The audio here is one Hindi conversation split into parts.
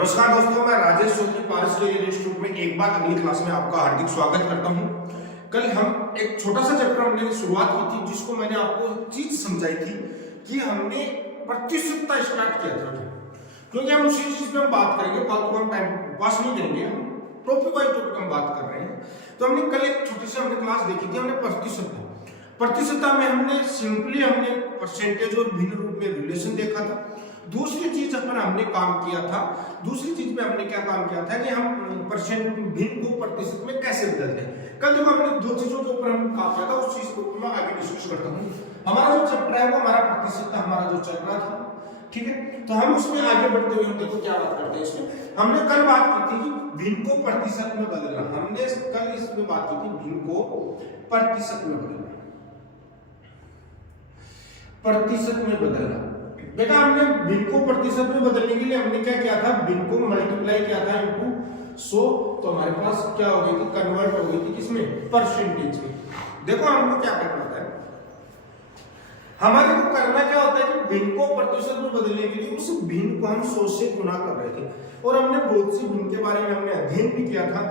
नमस्कार दोस्तों, मैं राजेश चौधरी पारस के इंस्टीट्यूट में एक बार अगली क्लास में आपका हार्दिक स्वागत करता हूं। कल हम एक छोटा सा चैप्टर हमने शुरुआत की थी, जिसको मैंने आपको चीज समझाई थी कि हमने प्रतिशतता स्टार्ट किया था, क्योंकि हम उसी चीज पे हम बात करेंगे, फालतू हम टाइम पास नहीं करेंगे, हम टॉपिक वाइज टॉपिक हम बात कर रहे हैं। तो हमने कल एक छोटी सी हमने क्लास देखी थी, हमने प्रतिशतता में हमने सिंपली हमने परसेंटेज और भिन्न रूप में रिलेशन देखा था। दूसरी चीज पर हमने काम किया था, दूसरी चीज पे हमने क्या काम किया था कि हम परसेंट भिन्न को प्रतिशत में कैसे बदलते हैं। कल जब हमने दो चीजों के ऊपर हम काम किया था, उस चीज को मैं आगे डिस्कस करता हूँ। हमारा जो चैप्टर है वो हमारा प्रतिशतता हमारा जो चल रहा था, ठीक है। तो हम उसमें आगे बढ़ते हुए हम देखो क्या बात करते हैं। इसमें हमने कल बात की थी कि भिन्न को प्रतिशत में बदलना। हमने कल इसमें बात की थी भिन्न को प्रतिशत में बदलना, प्रतिशत में बदलना। बेटा हमने भिन्न को प्रतिशत में बदलने के लिए हमने क्या किया था, भिन्न को मल्टीप्लाई किया था इनटू 100, तो हमारे पास क्या हो गई थी, कन्वर्ट हो गई थी किसमें, परसेंटेज में। देखो हमको क्या करना होता है, हमारे को करना क्या होता है कि भिन्न को प्रतिशत में बदलने के लिए उस भिन्न को हम 100 से गुना कर रहे थे, और हमने बहुत सी भिन्न के बारे में हमने अध्ययन भी किया था।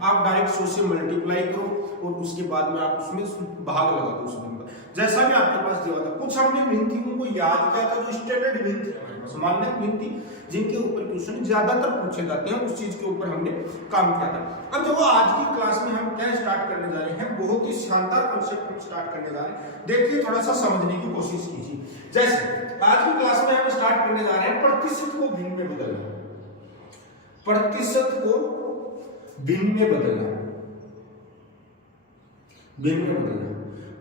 आप डायरेक्ट 100 से मल्टीप्लाई करो और उसके बाद में आप उसमें भाग लगा दो उस भिन्न का, जैसा भी आपके पास दिया था। कुछ हमने भिन्न थी उनको याद किया था, जो स्टैंडर्ड भिन्न थी हमारे पास, मानक भिन्न थी, जिनके ऊपर क्वेश्चन ज्यादातर पूछे जाते हैं, उस चीज के ऊपर हमने काम किया था। अब देखो आज की क्लास में हम क्या स्टार्ट करने जा रहे हैं, बहुत ही शानदार कॉन्सेप्ट हम स्टार्ट करने जा रहे हैं। देखिए थोड़ा सा समझने की कोशिश कीजिए। जैसे आज की क्लास में हम स्टार्ट करने जा रहे हैं प्रतिशत को भिन्न में बदलना, प्रतिशत को भिन्न में बदलना, भिन्न में बदलना।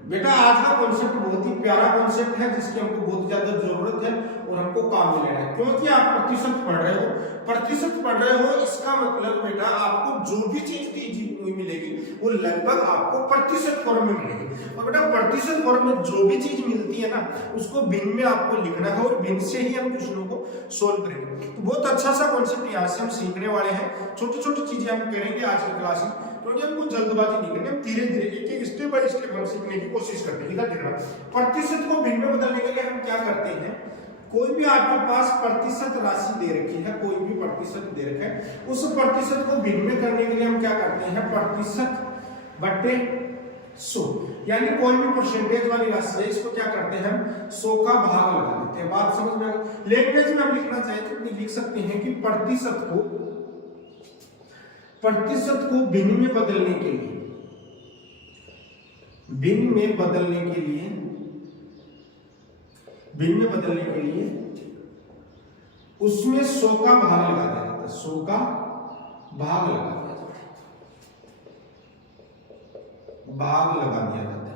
बेटा आज का कॉन्सेप्ट बहुत ही प्यारा कॉन्सेप्ट है, जिसकी हमको बहुत ज्यादा जरूरत है और हमको काम में लेना है, क्योंकि आप प्रतिशत पढ़ रहे हो, प्रतिशत पढ़ रहे हो, इसका मतलब बेटा आपको जो भी चीज मिलेगी वो लगभग आपको प्रतिशत फॉर्म में मिलेगी। और बेटा प्रतिशत फॉर्म में जो भी चीज मिलती है ना, उसको भिन्न में आपको लिखना है, और भिन्न से ही हम क्वेश्चनों को सोल्व करेंगे। तो बहुत अच्छा सा कॉन्सेप्ट यहाँ से हम सीखने वाले हैं। छोटी छोटी चीजें हम करेंगे आज की क्लास में, क्योंकि हमको जल्दबाजी नहीं करनी, हम धीरे धीरे एक एक स्टेप बाय स्टेप हम सीखने की कोशिश करते हैं। इधर देखना, प्रतिशत को भिन्न में बदलने के लिए हम क्या करते हैं, कोई भी आपके पास प्रतिशत राशि दे रखी है, कोई भी प्रतिशत दे रखा है, उस प्रतिशत को भिन्न में करने के लिए हम क्या करते हैं, प्रतिशत बटे 100, यानी कोई भी परसेंटेज वाली राशि है, इसको क्या करते हैं हम 100 का भाग लगा देते हैं। बात समझ में आ गई। लैंग्वेज में हम लिखना चाहे तो लिख सकते हैं कि प्रतिशत को भिन्न में बदलने के लिए, भिन्न में बदलने के लिए, भिन्न में बदलने के लिए उसमें 100 का भाग लगा दिया जाता है, 100 का भाग लगा दिया जाता है, भाग लगा दिया जाता है।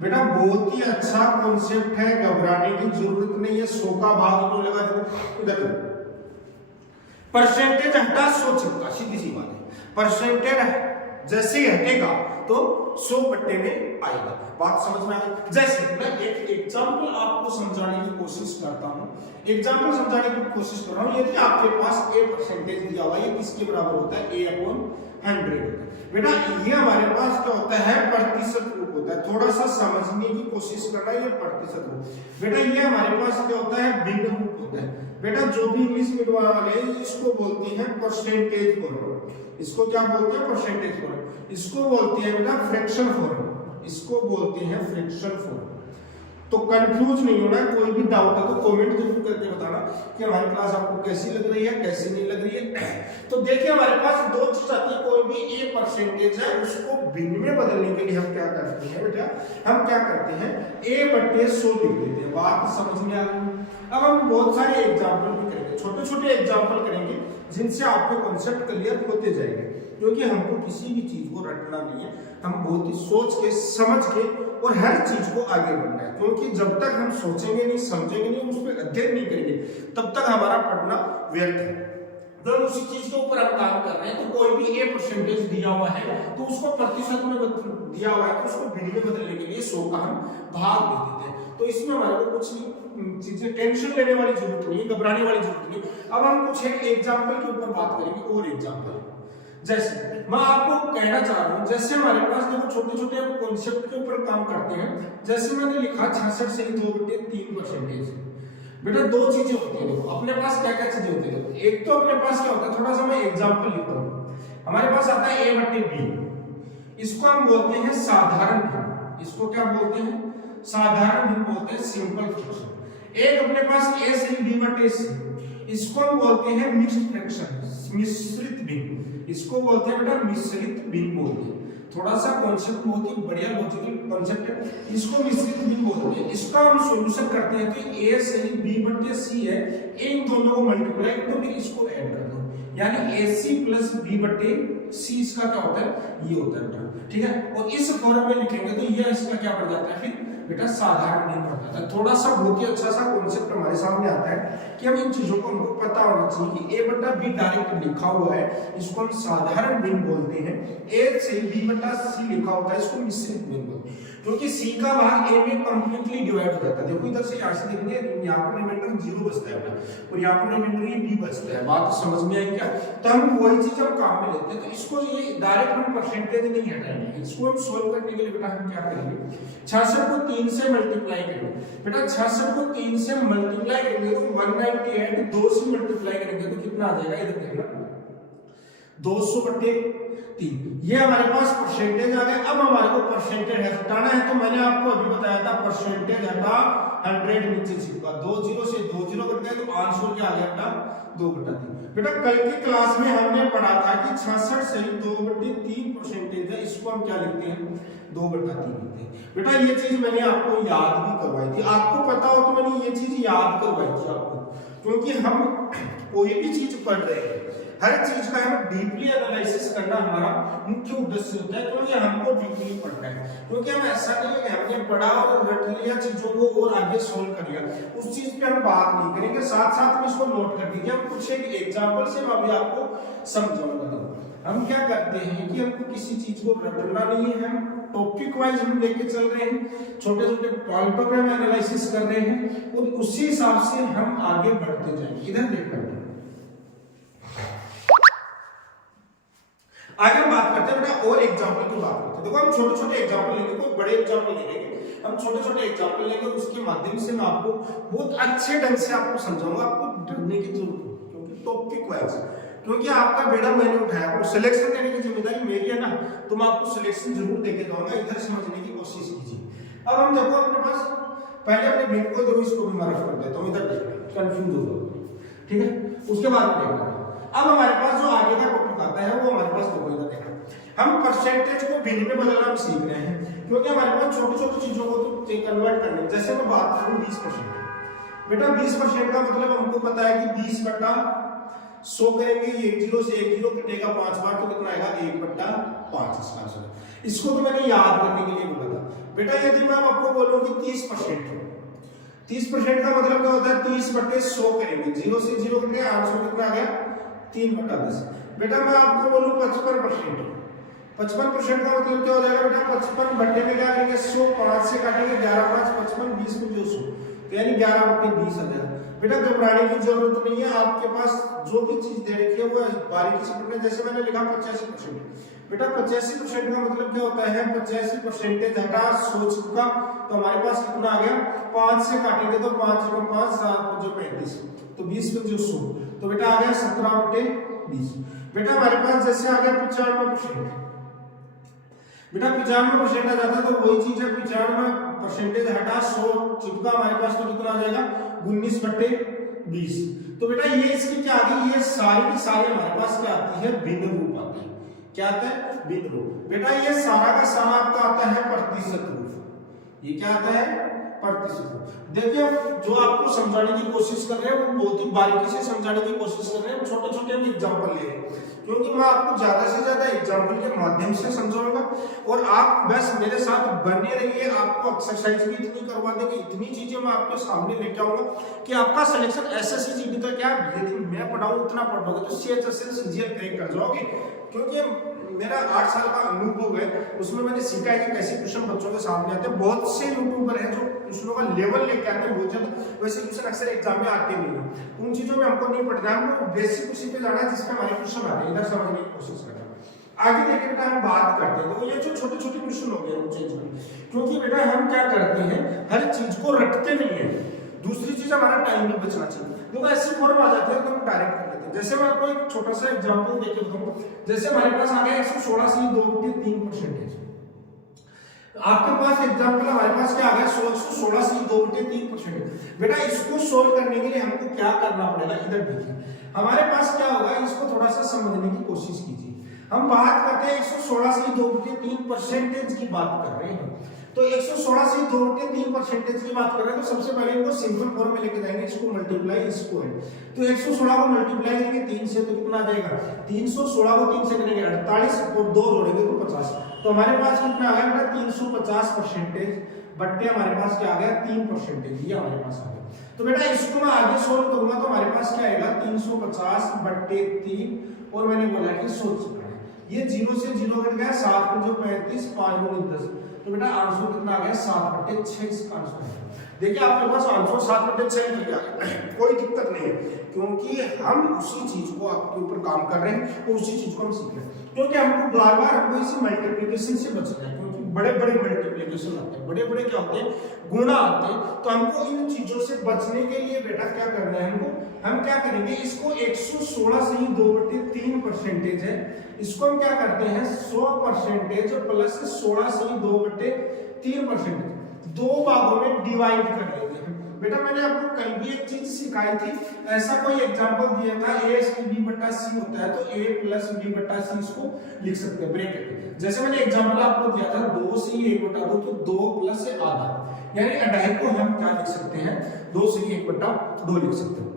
बेटा बहुत ही अच्छा कॉन्सेप्ट है, घबराने की जरूरत नहीं है। 100 का भाग क्यों लगा देते, देखो परसेंटेज हटा 100 चिपका, सीधी सी बात है। परसेंटेज जैसे ही हटेगा तो 100 बट्टे में आएगा। बात समझ में आ गई। जैसे मैं एक एग्जांपल आपको समझाने की कोशिश करता हूं, एग्जांपल समझाने की कोशिश कर रहा हूं। यदि आपके पास a परसेंटेज दिया हुआ है, ये किसके बराबर होता है, a/100 होता है। बेटा ये हमारे पास क्या होता है, प्रतिशत रूप होता है। थोड़ा सा समझने की कोशिश करना, ये प्रतिशत रूप। बेटा ये हमारे पास क्या होता है, भिन्न रूप होता है। बेटा जो भी इंग्लिश मीडियम वाले इसको बोलते हैं परसेंटेज फॉर्म, इसको क्या बोलते हैं, परसेंटेज फॉर्म। इसको बोलते हैं बेटा फ्रैक्शन फॉर्म, इसको बोलते हैं फ्रैक्शन फॉर्म। तो कंफ्यूज नहीं होना, कोई भी डाउट है तो कमेंट जरूर करके बताना कि हमारी क्लास आपको कैसी लग रही है, कैसी नहीं लग रही है। तो देखिए हमारे पास दो चीज आती है, कोई भी a परसेंटेज है उसको भिन्न में बदलने के लिए हम क्या करते हैं बेटा, हम क्या करते हैं a/100 लिख देते हैं। बात समझ में आ गई। अब हम बहुत सारे एग्जाम्पल भी करेंगे, छोटे छोटे एग्जाम्पल करेंगे, जिनसे आपके कॉन्सेप्ट क्लियर होते जाएंगे, क्योंकि हमको किसी भी चीज को रटना नहीं है, हम बहुत ही सोच के समझ के और हर चीज को आगे बढ़ना है। क्योंकि जब तक हम सोचेंगे नहीं, समझेंगे नहीं, उस पर अध्ययन नहीं करेंगे, तब तक हमारा पढ़ना व्यर्थ है। तो उसी चीज के ऊपर हम काम कर रहे हैं। तो कोई भी a परसेंटेज दिया हुआ है तो उसको प्रतिशत में दिया हुआ है, तो उसको भिन्न में बदलने के लिए 100 का हम भाग दे देते हैं। तो इसमें हमारे को कुछ चीजें टेंशन लेने वाली जरूरत नहीं है, घबराने वाली जरूरत नहीं। अब हम कुछ एक एग्जाम्पल के ऊपर बात करेंगे, और एग्जाम्पल जैसे मैं आपको कहना चाह रहा हूं, जैसे हमारे पास देखो छोटे छोटे कॉन्सेप्ट के ऊपर काम करते हैं। जैसे मैंने लिखा 66 से 2/3 परसेंटेज, बेटा दो चीजें होती है, देखो अपने पास क्या क्या चीजें होती है। देखो एक तो अपने पास क्या होता है, थोड़ा सा मैं एग्जांपल लिखता हूँ। हमारे पास आता है a बटे b, इसको हम बोलते हैं साधारण भिन्न। इसको क्या बोलते हैं? साधारण भिन्न बोलते हैं, सिंपल फ्रैक्शन। एक अपने पास a से b बटे c, इसको हम बोलते हैं मिक्स्ड फ्रैक्शन, मिश्रित भिन्न। इसको बोलते हैं बेटा मिश्रित भिन्न बोलते हैं। थोड़ा सा कॉन्सेप्ट बहुत ही बढ़िया लॉजिकल कॉन्सेप्ट है, इसको मिश्रित भिन्न बोलते हैं। इसका हम सॉल्यूशन करते हैं तो a से b बटे c है, इन दोनों को मल्टीप्लाई कर दो, फिर इसको ऐड कर दो, यानी ac प्लस b बटे c इसका क्या होता है, ये होता है बेटा। ठीक है, और इस फॉर्म में लिखेंगे तो ये इसका क्या बन जाता है, फिर बेटा साधारण भिन्न बन जाता है। थोड़ा सा बहुत ही अच्छा सा कॉन्सेप्ट हमारे सामने आता है कि हम इन चीजों को हमको पता होना चाहिए कि a बटा b डायरेक्ट लिखा हुआ है, इसको हम साधारण भिन्न बोलते हैं। a से b बटा c लिखा होता है, इसको मिश्रित भिन्न बोलते हैं, क्योंकि c का भाग a में कंप्लीटली डिवाइड हो जाता है। देखो इधर से यहाँ से देखेंगे, यहाँ पर रिमाइंडर 0 बचता है बेटा, और यहाँ पर रिमाइंडर b बचता है। बात समझ में आई क्या? तो हम वही चीज हम काम में लेते हैं, तो इसको ये डायरेक्ट हम परसेंटेज नहीं हटाएंगे, इसको हम सोल्व करने के लिए बेटा हम क्या करेंगे, 66 को 3 से मल्टीप्लाई करेंगे। बेटा 66 को 3 से मल्टीप्लाई करेंगे तो 198, 2 से मल्टीप्लाई करेंगे तो कितना आ जाएगा, इधर देखना 200 बटे 3। ये हमारे पास परसेंटेज आ गया। अब हमारे को परसेंटेज हटाना है, तो मैंने आपको अभी बताया था परसेंटेज हटा 100 नीचे चिपका, 2 0 से 2 0 कट गए तो आंसर क्या आ गया बेटा, 2 बटा 3। बेटा कल की क्लास में हमने पढ़ा था कि 66 से 2 बटे 3 परसेंटेज है, इसको हम क्या लिखते हैं, 2 बटा 3 लिखते हैं। बेटा ये चीज मैंने आपको याद भी करवाई थी, आपको पता हो तो मैंने ये चीज याद करवाई थी आपको, क्योंकि हम कोई भी चीज पढ़ रहे हैं, हर चीज का हम डीपली एनालिसिस करना हमारा मुख्य उद्देश्य होता है, क्योंकि हमको डीपली पढ़ना है। क्योंकि हम ऐसा नहीं है कि हमने पढ़ा और रट लिया चीजों को और आगे सोल्व कर लिया, उस चीज पे हम बात नहीं करेंगे, साथ साथ में इसको नोट कर दीजिए। हम कुछ एक एग्जांपल से मैं अभी आपको समझाऊंगा। हम क्या करते हैं कि हमको किसी चीज को रटना नहीं है, हम टॉपिक वाइज हम लेके चल रहे हैं, छोटे छोटे पॉइंटों पे हम एनालिसिस कर रहे हैं, और उसी हिसाब से हम आगे बढ़ते जाएंगे। इधर देखो, आगे हम बात करते हैं बेटा और एग्जांपल की बात करते हैं। देखो हम छोटे छोटे एग्जांपल लेंगे, कोई बड़े एग्जांपल नहीं लेंगे, हम छोटे छोटे एग्जांपल लेंगे, उसके माध्यम से मैं आपको बहुत अच्छे ढंग से आपको समझाऊंगा। आपको डरने की जरूरत नहीं, क्योंकि टॉपिक वाइज, क्योंकि आपका बेड़ा मैंने उठाया, आपको सिलेक्शन देने की जिम्मेदारी मेरी है ना, तो मैं आपको सिलेक्शन जरूर देके जाऊंगा। इधर समझने की कोशिश कीजिए। अब हम देखो अपने पास पहले अपने भिन्न को देखो, इसको भी मार्क कर देता हूं, इधर देखना, कंफ्यूज हो जाओगे, ठीक है, उसके बाद में देखना। अब हमारे पास जो आगे का टॉपिक आता है वो हमारे पास देखो, इधर देखना, हम परसेंटेज को भिन्न में बदलना हम सीख रहे हैं, क्योंकि हमारे पास छोटी छोटी चीजों को तो कन्वर्ट करने। जैसे मैं बात करूं 20%, बेटा 20% का मतलब हमको पता है कि 20 बटा 100 करेंगे, 1 0 से 1 0 कटेगा 5 बार, तो कितना आएगा 1 बटा 5 इसका आंसर। इसको तो मैंने याद करने के लिए बोला था। बेटा यदि मैं आपको बोलूं कि 30% का मतलब क्या होता है, 30 बटे 100 करेंगे, 0 से 0 कटेगा, आंसर कितना आ गया 3 बटा 10। बेटा मैं आपको बोलूं 55%, 55% का मतलब क्या हो जाएगा बेटा, 55 बटे में क्या करेंगे 100, 5 से काटेंगे 11 5 55, 20 में 100, तो यानी 11 बटे 20 आ जाएगा। बेटा घबराने की जरूरत नहीं है, आपके पास जो भी चीज दे रखी है वो बारीकी से पढ़ना। जैसे मैंने लिखा 85%, बेटा 85% का मतलब क्या होता है, 85% हटा 100 चिपका, तो हमारे पास कितना आ गया, 5 से काटेंगे तो 5 × 5 7 जो 35, तो 20 में जो 100, तो बेटा आ गया 17 बटे 20। बेटा हमारे पास जैसे आ गया 95%, बेटा 95% आ जाता है, तो वही चीज है 95% हटा 100 चिपका, हमारे पास तो कितना आ जाएगा 19 बटे 20। तो बेटा ये इसकी क्या आ गई, ये सारी की सारी हमारे पास क्या आती है, भिन्न रूप आती है। क्या आता है, भिन्न रूप। बेटा ये सारा का सारा आपका आता है प्रतिशत रूप। ये क्या आता है, प्रतिशत रूप। देखिए जो आपको समझाने की कोशिश कर रहे हैं वो बहुत ही बारीकी से समझाने की कोशिश कर रहे हैं, छोटे छोटे हम एग्जाम्पल ले रहे हैं, क्योंकि मैं आपको ज्यादा से ज्यादा एग्जाम्पल के माध्यम से समझाऊंगा, और आप बस मेरे साथ बने रहिए। आपको एक्सरसाइज भी इतनी करवा देंगे, इतनी चीजें मैं आपके सामने लेके आऊंगा कि आपका सिलेक्शन एसएससी जीडी तक क्या यदि मैं पढ़ाऊं उतना पढ़ लोगे तो सीएचएसएल सीजीएल क्रैक कर जाओगे। क्योंकि मेरा 8 साल का अनुभव है, उसमें मैंने सीखा है कि कैसे क्वेश्चन बच्चों के सामने आते हैं। बहुत से यूट्यूबर हैं जो क्वेश्चनों का लेवल लेके आते हैं, बहुत ज्यादा वैसे क्वेश्चन अक्सर एग्जाम में आते नहीं है, उन चीजों में हमको नहीं पढ़ना है, हमको बेसिक उसी पे जाना है जिसमें हमारे क्वेश्चन आते हैं, इधर समझने की कोशिश करना। आगे देखिए बेटा हम बात करते हैं, तो ये जो छोटे छोटे क्वेश्चन हो गए उन चीज में, क्योंकि बेटा हम क्या करते हैं, हर चीज को रटते नहीं है। दूसरी चीज हमारा टाइम भी बचना चाहिए। देखो ऐसी फॉर्म आ जाती है तो हम डायरेक्ट कर लेते हैं। जैसे मैं आपको एक छोटा सा एग्जांपल देके बताऊं, जैसे हमारे पास आ गया 116 से 2/3%। आपके पास एग्जांपल हमारे पास क्या आ गया 116 से 2/3%। बेटा इसको सोल्व करने के लिए हमको क्या करना पड़ेगा, इधर देखिए हमारे पास क्या होगा, इसको थोड़ा सा समझने की कोशिश कीजिए। हम बात करते हैं 116 से 2/3% की बात कर रहे हैं, तो 116 से 2/3% की बात कर रहे हैं तो सबसे पहले इनको सिंपल फॉर्म में लेके जाएंगे, इसको मल्टीप्लाई इसको है, तो 116 को मल्टीप्लाई करेंगे 3 से तो कितना आ जाएगा, 316 को 3 से करेंगे 48 और 2 जोड़ेंगे तो 50, तो हमारे पास कितना आ गया बेटा 350% बट्टे हमारे पास क्या आ गया 3%, ये हमारे पास आ गया। तो बेटा इसको मैं आगे सोल्व करूंगा तो हमारे पास क्या आएगा 350/3 और मैंने बोला कि 100 ये 0 से 0 कट गया, 7 को जो 35, 5 गुणे 10, तो बेटा आंसर कितना आ गया 7/6 इसका आंसर है। देखिए आपके पास आंसर 7/6 मिल गया, कोई दिक्कत नहीं है क्योंकि हम उसी चीज को आपके ऊपर काम कर रहे हैं और उसी चीज को हम सीख रहे हैं, क्योंकि हमको बार बार हमको इसी मल्टीप्लिकेशन से बचना है, क्योंकि बड़े बड़े मल्टीप्लिकेशन आते हैं, बड़े बड़े क्या होते हैं गुणा आते हैं, तो हमको इन चीजों से बचने के लिए बेटा क्या करना है हमको, हम क्या करेंगे इसको 116 से ही 2/3% है, इसको हम क्या करते हैं 100% प्लस 16 से ही 2/3% दो भागों में डिवाइड कर लेते हैं। बेटा मैंने आपको कल भी एक चीज सिखाई थी, ऐसा कोई एग्जांपल दिया था a b/c होता है तो a + b/c इसको लिख सकते हैं ब्रैकेट। जैसे मैंने एग्जांपल आपको दिया था 2 से 1/2 तो 2 + आधा यानी 2.5 को हम क्या लिख सकते हैं 2 से 1/2 लिख सकते हैं।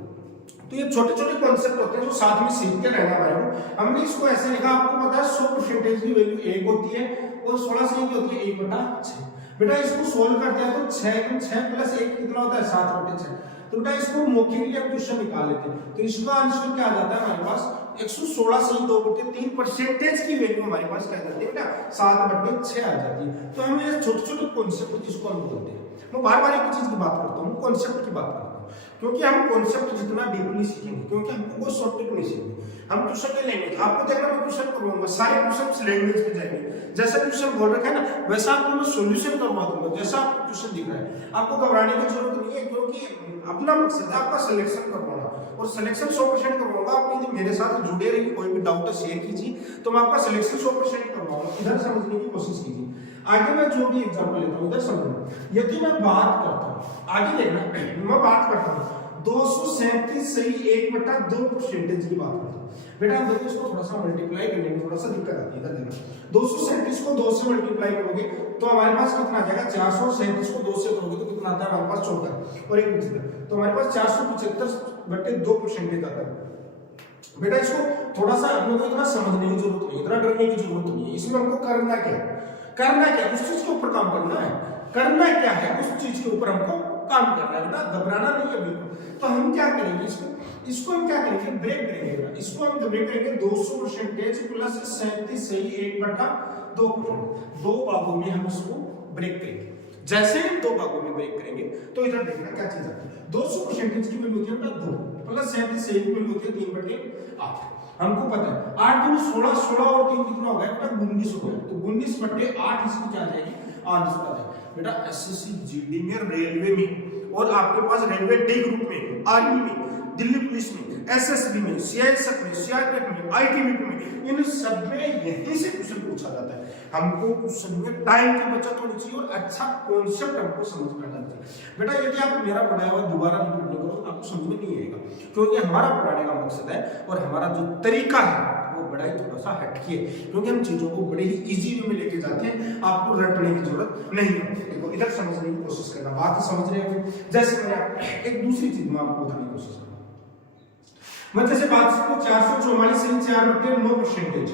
तो ये छोटे छोटे कॉन्सेप्ट होते हैं जो साथ में सीखते रहना हमारे को। हमने इसको ऐसे लिखा, आपको पता है 100% की वैल्यू 1 होती है और 16 से की होती है 1/6। बेटा इसको सोल्व करते हैं तो 6 + 1 कितना होता है 7/6। तो बेटा इसको मौके के लिए हम क्वेश्चन निकाल लेते हैं, तो इसका आंसर क्या आ जाता है हमारे पास 116 से 2/3% की वैल्यू हमारे पास क्या जाती है बेटा 7/6 आ जाती है। तो हम ये छोटे छोटे कॉन्सेप्ट जिसको हम बोलते हैं, मैं बार बार एक चीज की बात करता हूँ, कॉन्सेप्ट की बात करता हूँ, क्योंकि हम कॉन्सेप्ट जितना डीपली सीखेंगे, क्योंकि हमको वो शॉर्ट नहीं सीखेंगे, हम ट्यूशन में लैंग्वेज आपको देखना, मैं ट्यूशन करवाऊंगा सारे ट्यूशन लैंग्वेज पे जाएंगे, जैसा ट्यूशन बोल रखा है ना वैसा आपको मैं सॉल्यूशन करवा दूंगा, जैसा आपको ट्यूशन दिख रहा है। आपको घबराने की जरूरत नहीं है, क्योंकि अपना मकसद है आपका सिलेक्शन करवाना, और सिलेक्शन 100% करवाऊंगा। आप यदि मेरे साथ जुड़े रहिए, कोई भी डाउट है शेयर कीजिए, तो मैं आपका सिलेक्शन 100% करवाऊंगा। इधर समझने की कोशिश कीजिए, आगे मैं जो भी एग्जांपल लेता हूँ इधर समझना। यदि मैं बात करता हूँ, आगे देखना, मैं बात करता हूँ 237 से 1/2% की बात करता हूँ। बेटा आप देखो इसको थोड़ा सा मल्टीप्लाई करने में थोड़ा सा दिक्कत आती है, इधर देखना 237 को 2 से मल्टीप्लाई करोगे तो हमारे पास कितना आ जाएगा 437 को 2 से करोगे तो कितना आता है हमारे पास 14 और 1 तो हमारे पास 475/2% आता है। बेटा इसको थोड़ा सा अपने को इतना समझने की जरूरत नहीं, इतना डरने की जरूरत नहीं है। इसमें हमको करना क्या है, उस चीज के ऊपर काम करना है, करना क्या है उस चीज के ऊपर हमको काम करना है, बेटा घबराना नहीं है बिल्कुल। तो हम क्या करेंगे, इसको हम क्या करेंगे ब्रेक करेंगे, इसको हम ब्रेक करेंगे 200% प्लस 37 से 1/2%, दो भागों में हम इसको ब्रेक करेंगे। जैसे हम दो भागों में ब्रेक करेंगे तो इधर देखना क्या चीज आती है, 200% की वैल्यू होती है 2 प्लस 37 से की वैल्यू होती है 3/8। हमको पता है 8 दूनी 16, 16 और 3 कितना हो गया बेटा 19 हो गया, तो 19/8 इसकी क्या आ जाएगी आंसर आ जाएगा। बेटा एसएससी जीडी में, रेलवे में और आपके पास रेलवे डी ग्रुप में, आर्मी में, दिल्ली पुलिस में, एसएसबी में, सीआईएसएफ में, सीआरपीएफ में, आईटीबीपी में, इन सब में यहीं से क्वेश्चन पूछा जाता है। हमको क्वेश्चन में टाइम की बचत होनी चाहिए और अच्छा कॉन्सेप्ट हमको समझ में आना चाहिए। बेटा यदि आप मेरा पढ़ाया हुआ दोबारा रिपीट नहीं करो तो आपको समझ में नहीं आएगा, क्योंकि हमारा पढ़ाने का मकसद है और हमारा जो तरीका है वो बड़ा ही थोड़ा सा हटके है, क्योंकि हम चीजों को बड़े ही इजी वे में लेके जाते हैं, आपको रटने की जरूरत नहीं होती। देखो इधर समझने की कोशिश करना, बात समझ रहे हैं। जैसे मैं एक दूसरी चीज में आपको बताने की कोशिश करूँ, मैं जैसे बात को 444 से 4/9%।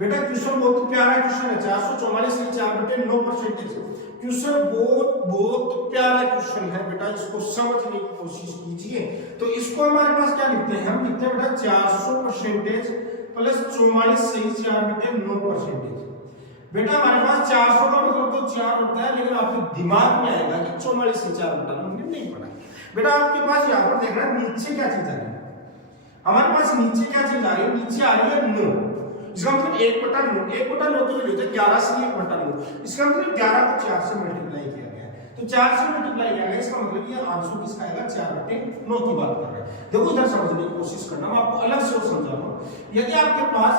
बेटा क्वेश्चन बहुत प्यारा क्वेश्चन है, 444 से 4/9%। क्वेश्चन बहुत प्यारा क्वेश्चन है बेटा, इसको समझने की कोशिश कीजिए। तो इसको हमारे पास क्या लिखते हैं, हम लिखते हैं बेटा 400% प्लस 44 से 4/9%। बेटा हमारे पास 400 का मतलब तो 4 होता है, लेकिन आपके दिमाग में आएगा कि 44 से 4/9 नहीं पढ़ा। बेटा आपके पास यहाँ पर देखना नीचे क्या चीज आ रही है, हमारे पास नीचे क्या चीज आ रही है, नीचे आ रही है 9, इसका मतलब 1/9, 1/9 तो लिखते हैं 11 से 1/9, इसका मतलब 11 को 4 से मल्टीप्लाई किया गया है। तो तो 4 से मल्टीप्लाई किया गया, इसका मतलब ये आंसर किसका आएगा 4/9 की बात कर रहे हैं। देखो इधर समझने की कोशिश करना, मैं आपको अलग से समझा रहा हूँ। यदि आपके पास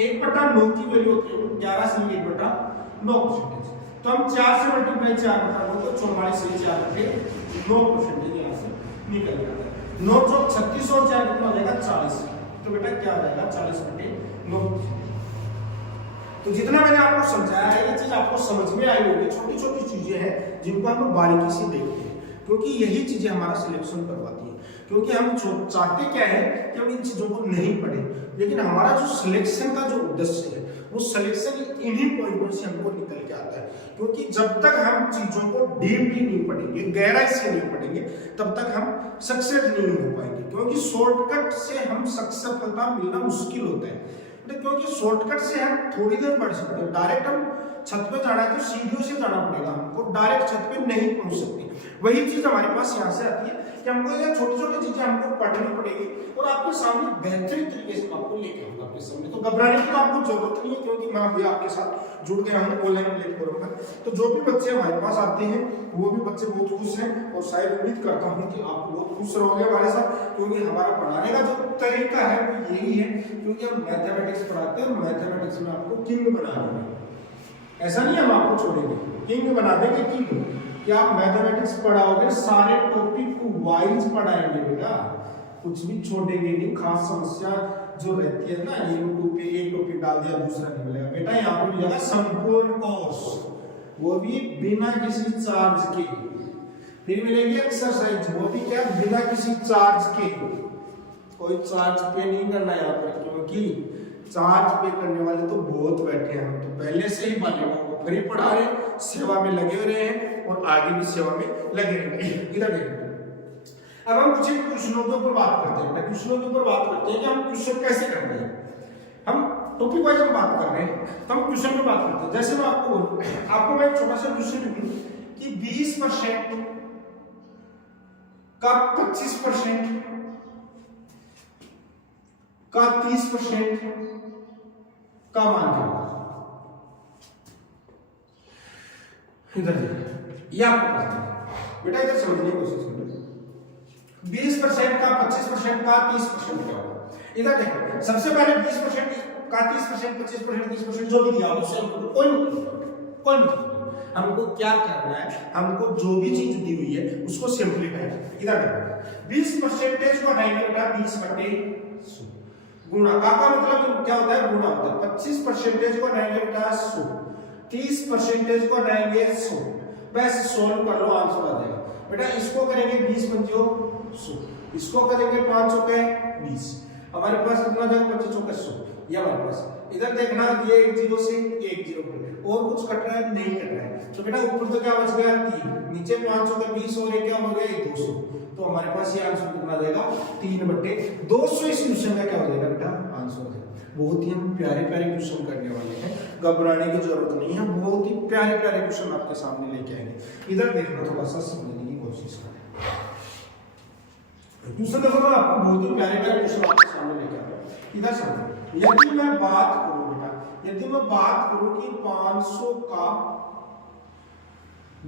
1/9 की वैल्यू होती है 11 से 1/9%, तो हम 4 से मल्टीप्लाई 4/9 तो 44 से 4/9% यहाँ से निकल जाता है। 9 चौक 36 और 4 कितना हो जाएगा 40, तो बेटा क्या हो जाएगा 40/9%। तो जितना मैंने आपको समझाया है ये चीज आपको समझ में आई होगी। छोटी छोटी चीजें हैं जिनको हम बारीकी से देखते हैं, क्योंकि यही चीजें हमारा सिलेक्शन करवाती है। क्योंकि हम चाहते क्या है कि हम इन चीजों को नहीं पढ़े, लेकिन हमारा जो सिलेक्शन का जो उद्देश्य है वो सिलेक्शन इन्हीं पॉइंटों से हमको निकल के आता है। क्योंकि जब तक हम चीजों को डीपली नहीं पढ़ेंगे, गहराई से नहीं पढ़ेंगे, तब तक हम सक्सेस नहीं हो पाएंगे। क्योंकि शॉर्टकट से हम सफलता मिलना मुश्किल होता है, क्योंकि शॉर्टकट से हम थोड़ी देर बढ़ सकते हैं। डायरेक्ट हम छत पे जाना है तो सीढ़ियों से जाना पड़ेगा, हमको डायरेक्ट छत पे नहीं पहुंच सकते। वही चीज हमारे पास यहाँ से आती है कि हमको ये छोटी छोटी चीजें हमको पढ़नी पड़ेगी और आपके सामने बेहतरीन तरीके से आपको लेके आऊंगा आपके सामने। तो घबराने की तो आपको जरूरत नहीं है, क्योंकि मैं अभी आपके साथ जुड़ गया हूँ ऑनलाइन प्लेटफॉर्म पर। तो जो भी बच्चे हमारे पास आते हैं वो भी बच्चे बहुत खुश हैं, और शायद उम्मीद करता हूँ कि आप बहुत खुश रहोगे हमारे साथ, क्योंकि हमारा पढ़ाने का जो तरीका है वो यही है। क्योंकि हम मैथमेटिक्स पढ़ाते हैं, मैथमेटिक्स में आपको किंग बना देंगे। ऐसा नहीं हम आपको छोड़ेंगे, किंग बना देंगे। किंग कि आप मैथमेटिक्स पढ़ाओगे, सारे टॉपिक को वाइज पढ़ाएंगे बेटा, कुछ भी छोड़ेंगे नहीं। खास समस्या जो रहती है ना, एक टॉपिक डाल दिया दूसरा नहीं मिलेगा बेटा, यहाँ पर मिलेगा संपूर्ण कोर्स, वो भी बिना किसी चार्ज के। फिर मिलेंगे एक्सरसाइज, वो भी क्या बिना किसी चार्ज के। कोई चार्ज पे नहीं करना यहाँ पर, क्योंकि चार्ज पे करने वाले तो बहुत बैठे हैं। हम तो पहले से ही वाले को फ्री पढ़ा रहे हैं, सेवा में लगे हुए हैं और आगे भी सेवा में लगे रहेंगे। इधर देखिए, अब हम कुछ क्वेश्चनों के ऊपर बात करते हैं। क्वेश्चनों के ऊपर बात करते हैं कि हम क्वेश्चन कैसे करते हैं। हम टॉपिक वाइज हम बात कर रहे हैं, तो हम क्वेश्चन पे बात करते हैं। जैसे मैं आपको बोलूं, आपको मैं एक छोटा सा क्वेश्चन दूं कि 20% का 25% का 30% का मान क्या होगा। इधर देखिए, ये आपको पता है बेटा, इधर समझने की कोशिश करो। 20% का 25% का 30% क्या होगा। इधर देखो, सबसे पहले 20% का 30%, 25%, 30% जो भी दिया हो उससे कोई मतलब हमको क्या करना है, हमको जो भी चीज दी हुई है उसको सिंपलीफाई करना है। इधर देखो, 20% को हटाएंगे बेटा 20/100 गुणा का मतलब क्या होता है, गुणा होता है। 25% को हटाएंगे बेटा 100, 30% को हटाएंगे 100, बस सोल्व कर लो, आंसर आ जाएगा बेटा। इसको करेंगे 20×5 100, इसको करेंगे 5 चौके 20, हमारे पास कितना जाएगा 25 चौके 100। ये हमारे पास इधर देखना, ये 1 0 से 1 0 और कुछ कट रहा है नहीं कट रहा है, तो बेटा ऊपर तो क्या बच गया 3, नीचे 5 चौके 20 और ये क्या हो गया 200। तो हमारे पास ये आंसर कितना जाएगा 3/200। इस क्वेश्चन का क्या हो जाएगा बेटा आंसर है। बहुत ही हम प्यारे प्यारे क्वेश्चन करने वाले हैं, घबराने की जरूरत नहीं है। बहुत ही प्यारे प्यारे क्वेश्चन आपके सामने लेके आएंगे। इधर देखना, थोड़ा सा समझने की कोशिश करें। क्वेश्चन देखो, मैं आपको बहुत ही प्यारे प्यारे क्वेश्चन आपके सामने लेके आ रहा हूं। इधर समझो, यदि मैं बात करूं बेटा, यदि मैं बात करूं कि 500 का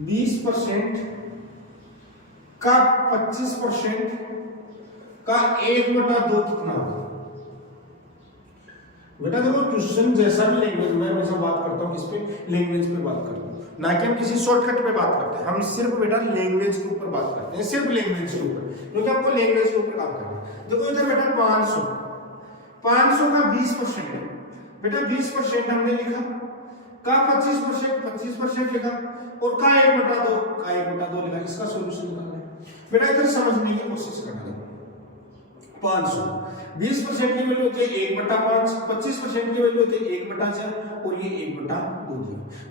20% का 25% का 1/2 कितना होगा बेटा। देखो क्वेश्चन जैसा भी लैंग्वेज, मैं हमेशा बात करता हूँ किस पे, लैंग्वेज पे बात करता हूँ, ना कि हम किसी शॉर्टकट पे बात करते हैं। हम सिर्फ बेटा लैंग्वेज के ऊपर बात करते हैं, सिर्फ लैंग्वेज के ऊपर, क्योंकि हमको लैंग्वेज के ऊपर काम करना है। देखो इधर बेटा 500 का 20% बेटा 20% हमने लिखा, का 25% लिखा, और का 1/2 लिखा। इसका सॉल्यूशन निकालना है बेटा। इधर समझने की कोशिश करना है। 500 20% की वैल्यू होती है 1/5, 25% की वैल्यू होती है 1/4 और ये 1/2।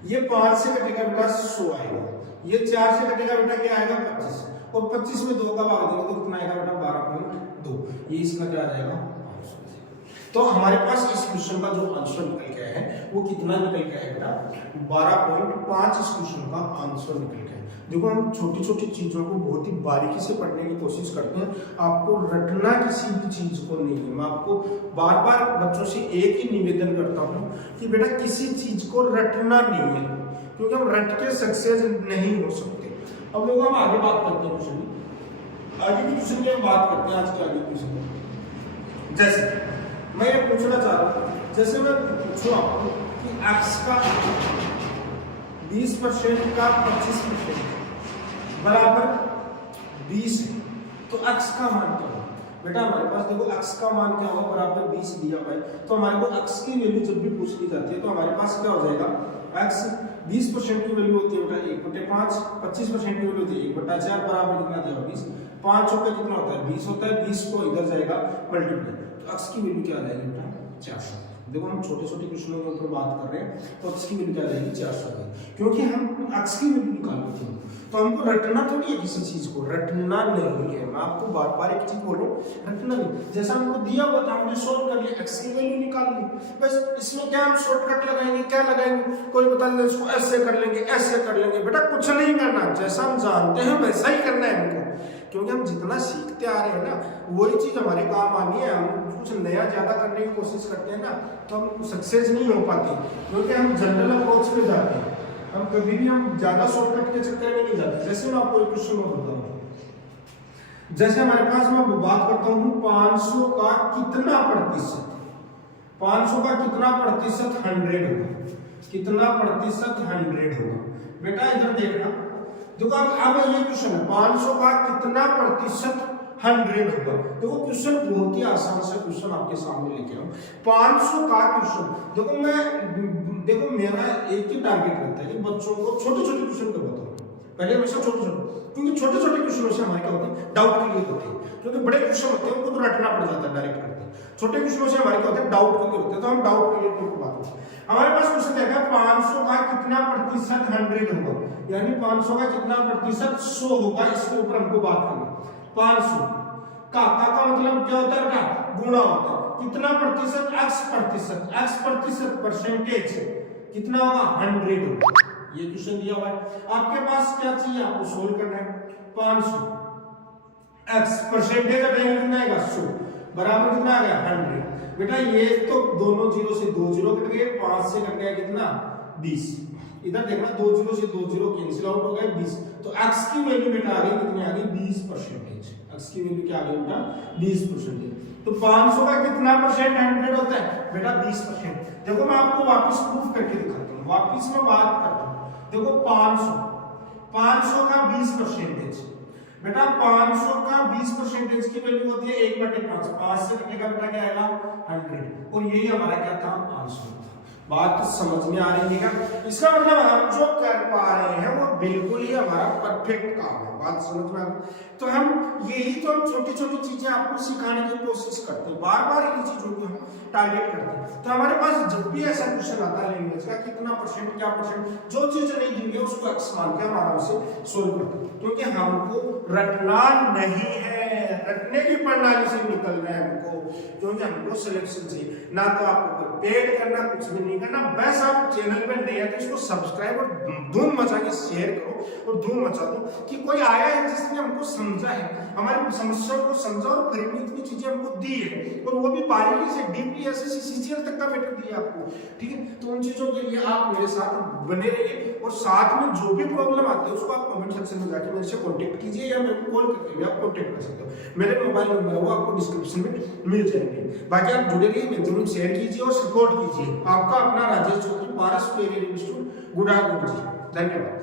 ये 5 से कटेगा बेटा 100 आएगा, ये 4 से कटेगा बेटा क्या आएगा 25, और 25 में 2 का भाग देंगे तो कितना आएगा बेटा 12.2। ये इसका क्या आ जाएगा 500। तो हमारे पास इस क्वेश्चन का जो आंसर निकल के आया है वो कितना निकल के आया बेटा 12.5। इस क्वेश्चन का आंसर निकल के आया। देखो हम छोटी छोटी चीजों को बहुत ही बारीकी से पढ़ने की कोशिश करते हैं, आपको रटना किसी भी चीज को नहीं है। मैं आपको बार बार बच्चों से एक ही निवेदन करता हूँ कि बेटा किसी चीज को रटना नहीं है, क्योंकि हम रट के सक्सेस नहीं हो सकते। अब लोग हम आगे बात करते हैं क्वेश्चन में, आगे की क्वेश्चन में हम बात करते हैं आज के आगे क्वेश्चन में। जैसे मैं ये पूछना चाह रहा हूँ, जैसे मैं पूछूं आपको कि x का 20% का 25% बराबर 20 है, तो x का मान क्या होगा? बेटा हमारे पास देखो x का मान क्या होगा, बराबर 20 दिया हुआ है, तो हमारे को x की वैल्यू जब भी पूछ ली जाती है तो हमारे पास क्या हो जाएगा, x 20% की वैल्यू होती है बेटा 1/5, 25% की वैल्यू होती है 1/4, बराबर कितना दिया 20, 5 का कितना होता है 20 होता है, 20 को इधर जाएगा मल्टीप्लाई, तो x की वैल्यू क्या आ जाएगी बेटा 400। देखो हम छोटे छोटे क्वेश्चनों के ऊपर बात कर रहे हैं, तो x की वैल्यू क्या आ जाएगी 400, क्योंकि हम x की वैल्यू निकालनी थी, तो हमको रटना थोड़ी है किसी चीज को, रटना नहीं है। मैं आपको बार बार एक चीज बोल रहा हूँ, रटना नहीं। जैसा हमको दिया हुआ था हमने सोल्व कर लिया, x की वैल्यू निकाल ली, बस इसमें क्या हम शॉर्टकट लगाएंगे, क्या लगाएंगे, कोई बता दे इसको ऐसे कर लेंगे, ऐसे कर लेंगे, बेटा कुछ नहीं करना, जैसा हम जानते हैं वैसा ही करना है हमको, क्योंकि हम जितना सीखते आ रहे हैं ना वही चीज हमारे काम आनी है। हम कुछ नया ज्यादा करने की कोशिश करते हैं ना तो हम सक्सेस नहीं हो पाते, क्योंकि हम जनरल अप्रोच पे जाते हैं, हम कभी भी हम ज्यादा शॉर्टकट के चक्कर में नहीं जाते। जैसे मैं आपको एक क्वेश्चन में बताऊं, जैसे हमारे पास मैं बात करता हूं 500 का कितना प्रतिशत, 500 का कितना प्रतिशत 100 होगा, कितना प्रतिशत 100 होगा, बेटा इधर देखना, देखो अब ये क्वेश्चन है 500 का कितना प्रतिशत 100 होगा। देखो क्वेश्चन बहुत ही आसान सा क्वेश्चन आपके सामने लेके आऊं, 500 का क्वेश्चन, देखो मेरा एक ही टारगेट रहता है कि बच्चों को छोटे छोटे क्वेश्चन करवाता हूं, पहले हमेशा छोटे छोटे, क्योंकि छोटे छोटे क्वेश्चनों से हमारे क्या होते हैं डाउट क्लियर होते हैं, क्योंकि बड़े क्वेश्चन होते हैं उनको तो रटना पड़ जाता है डायरेक्ट करते हैं, छोटे क्वेश्चनों से हमारे क्या होते हैं डाउट क्लियर होते हैं, तो हम डाउट क्लियर की बात करते हैं। हमारे पास क्वेश्चन देखा 500 का कितना प्रतिशत 100 होगा, यानी 500 का कितना प्रतिशत 100 होगा, इसके ऊपर हमको बात करनी। 500 का मतलब क्या होता है बेटा, गुणा होता है, कितना प्रतिशत, x प्रतिशत परसेंटेज कितना होगा 100 होगा। ये क्वेश्चन दिया हुआ है, आपके पास क्या चाहिए, आपको सोल्व करना है। 500 x परसेंटेज का वैल्यू कितना आएगा 100, बराबर कितना आ गया 100। बेटा ये तो दोनों जीरो से 2 जीरो कट गए, 5 से कट गया कितना 20, इधर देखना 2 जीरो से 2 जीरो कैंसिल आउट हो गए 20, तो x की वैल्यू बेटा आ गई कितनी आ गई 20%, x की वैल्यू क्या आ गई बेटा 20%। तो 500 का कितना परसेंट 100 होता है बेटा 20%। देखो मैं आपको वापस प्रूफ करके दिखाता हूँ, वापस मैं बात करता हूँ, देखो 500 का 20%, बेटा 500 का 20% की वैल्यू होती है 1/5, 5 से कटेगा बेटा क्या आएगा 100, और यही हमारा क्या था आंसर। बात समझ में आ रही है क्या? इसका मतलब हम जो कर पा रहे हैं वो बिल्कुल ही हमारा परफेक्ट काम है, बात समझ में आ रही। तो हम यही तो हम छोटी छोटी चीजें आपको सिखाने की कोशिश करते हैं, बार बार इन चीजों को हम टारगेट करते हैं। तो हमारे पास जब भी ऐसा क्वेश्चन आता है लैंग्वेज का कितना परसेंट क्या परसेंट, जो चीज नहीं दी हुई है उसको x मान के हम आराम से सोल्व करते हैं, क्योंकि हमको रटना नहीं है, रटने की प्रणाली से निकलना है हमको, क्योंकि हमको सिलेक्शन चाहिए। ना तो आपको पेड करना, कुछ भी नहीं करना, बस आप चैनल पर नए हैं तो इसको सब्सक्राइब और धूम मचा के शेयर करो और धूम मचा दो कि कोई आया है जिसने हमको समझा है, हमारी समस्याओं को समझा और परिमित की चीजें हमको दी है, और वो भी बारीकी से डीपली ऐसे सीसीएल तक का मैटर दिया आपको, ठीक है। तो उन चीजों के लिए आप मेरे साथ बने रहिए, और साथ में जो भी प्रॉब्लम आती है उसको आप कमेंट सेक्शन में जाके मेरे से कांटेक्ट कीजिए, या मेरे को कॉल करके भी आप कांटेक्ट कर सकते हो। मेरे मोबाइल नंबर है वो आपको डिस्क्रिप्शन में मिल जाएंगे। बाकी आप जुड़े रहिए, मैक्सिमम शेयर कीजिए और सपोर्ट कीजिए। आपका अपना राजेश चौधरी, पारस पेरी इंस्टीट्यूट, गुड़ागुड़ जी। धन्यवाद।